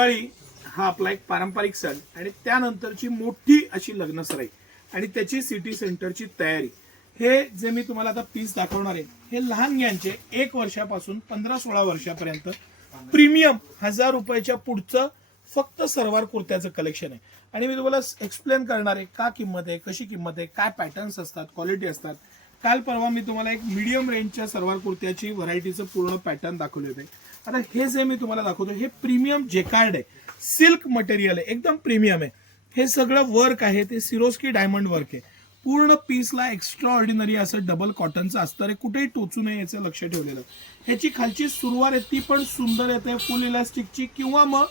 दिवाळी हा आपला एक पारंपरिक सण आणि त्यानंतरची मोठी अशी लग्न सराई आणि त्याची सिटी सेंटरची तयारी, हे जे मी तुम्हाला आता पीस दाखवणार आहे हे लहान मुलांचे 1 वर्षापासून 15-16 वर्षापर्यंत प्रीमियम 1000 रुपयाच्या पुढचं फक्त सलवार कुर्त्याचं कलेक्शन आहे. आणि मी तुम्हाला एक्सप्लेन करणार आहे का किंमत आहे, कशी किंमत आहे, काय पॅटर्न्स असतात, क्वालिटी असतात. काल परवा मी तुम्हाला एक मीडियम रेंजच्या सलवार कुर्त्याची व्हरायटीचं पूर्ण पॅटर्न दाखवले होते. आता हे जे मी तुम्हाला दाखवतो हे प्रीमियम जेकार्ड आहे, सिल्क मटेरियल आहे, एकदम प्रीमियम आहे. हे सगळं वर्क आहे ते सिरोस्की डायमंड वर्क आहे. पूर्ण पीसला एक्स्ट्रा ऑर्डिनरी असं डबल कॉटनचं अस्तर आहे, कुठेही टोचू नये याचं लक्ष ठेवलेलं. ह्याची खालची सुरुवात आहे ती पण सुंदर येते, फुल इलास्टिकची किंवा मग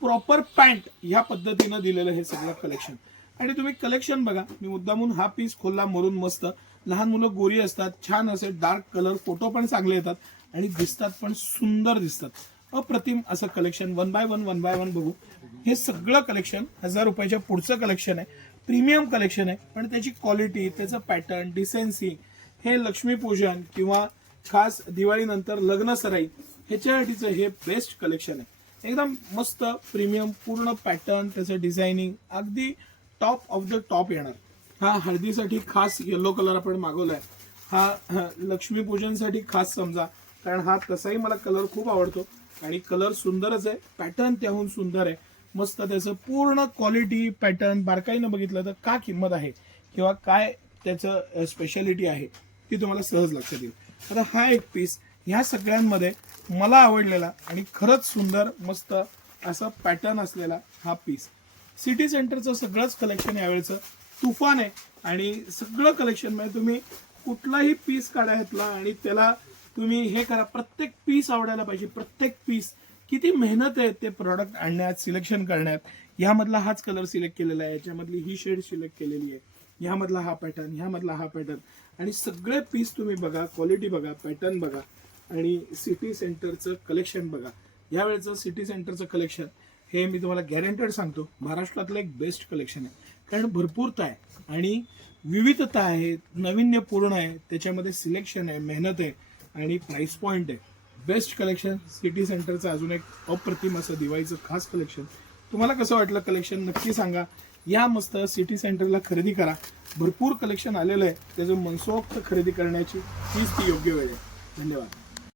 प्रॉपर पॅन्ट ह्या पद्धतीनं दिलेलं हे सगळं कलेक्शन. आणि तुम्ही कलेक्शन बघा, मी मुद्दामून हा पीस खोलला मरून मस्त. लहान मुलं गोरी असतात, छान असे डार्क कलर, फोटो पण चांगले येतात आणि दिसतात पण सुंदर दिसतात. अप्रतिम असं कलेक्शन 1 बाय 1 बघू. हे सगळं कलेक्शन 1000 रुपयाच्या पुढचं कलेक्शन आहे, प्रीमियम कलेक्शन आहे. पण त्याची क्वालिटी, त्याचं पॅटर्न, डिसेन्सी, हे लक्ष्मीपूजन किंवा खास दिवाळीनंतर लग्न सराई ह्याच्यासाठीचं हे बेस्ट कलेक्शन आहे. एकदम मस्त प्रीमियम पूर्ण पॅटर्न, त्याचं डिझायनिंग अगदी टॉप ऑफ द टॉप येणार. हा हळदीसाठी खास येलो कलर आपण मागवलाय. हा लक्ष्मीपूजनसाठी खास समजा, कारण हा तसाही मला कलर खूप आवडतो आणि कलर सुंदरच आहे, पॅटर्न त्याहून सुंदर आहे. मस्त त्याचं पूर्ण क्वालिटी, पॅटर्न बारकाईनं बघितलं तर का किंमत आहे किंवा काय त्याचं स्पेशालिटी आहे ती तुम्हाला सहज लक्षात येईल. आता हा एक पीस ह्या सगळ्यांमध्ये मला आवडलेला आणि खरंच सुंदर मस्त असा पॅटर्न असलेला हा पीस. सिटी सेंटरचं सगळंच कलेक्शन यावेळेचं तुफान आहे आणि सगळं कलेक्शन म्हणजे तुम्ही कुठलाही पीस काढा घेतला आणि त्याला तुम्ही हे करा, प्रत्येक पीस आवडायला पाहिजे. प्रत्येक पीस किती मेहनत आहे ते प्रॉडक्ट आणण्यात, सिलेक्शन करण्यात. ह्यामधला हाच कलर सिलेक्ट केलेला आहे, याच्यामधली ही शेड सिलेक्ट केलेली आहे, ह्यामधला हा पॅटर्न, ह्यामधला हा पॅटर्न. आणि सगळे पीस तुम्ही बघा, क्वालिटी बघा, पॅटर्न बघा आणि सिटी सेंटरचं कलेक्शन बघा. यावेळेचं सिटी सेंटरचं कलेक्शन हे मी तुम्हाला गॅरंटेड सांगतो महाराष्ट्रातलं एक बेस्ट कलेक्शन आहे. कारण भरपूरता आहे आणि विविधता आहे, नाविन्यपूर्ण आहे, त्याच्यामध्ये सिलेक्शन आहे, मेहनत आहे आणि प्राइस पॉईंट आहे. बेस्ट कलेक्शन सिटी सेंटरचं अजून एक अप्रतिम असं दिवाळीचं खास कलेक्शन. तुम्हाला कसं वाटलं कलेक्शन नक्की सांगा. या मस्त सिटी सेंटरला खरेदी करा, भरपूर कलेक्शन आलेलं आहे, त्याचं मनसोक्त खरेदी करण्याची हीच ती योग्य वेळ आहे. धन्यवाद.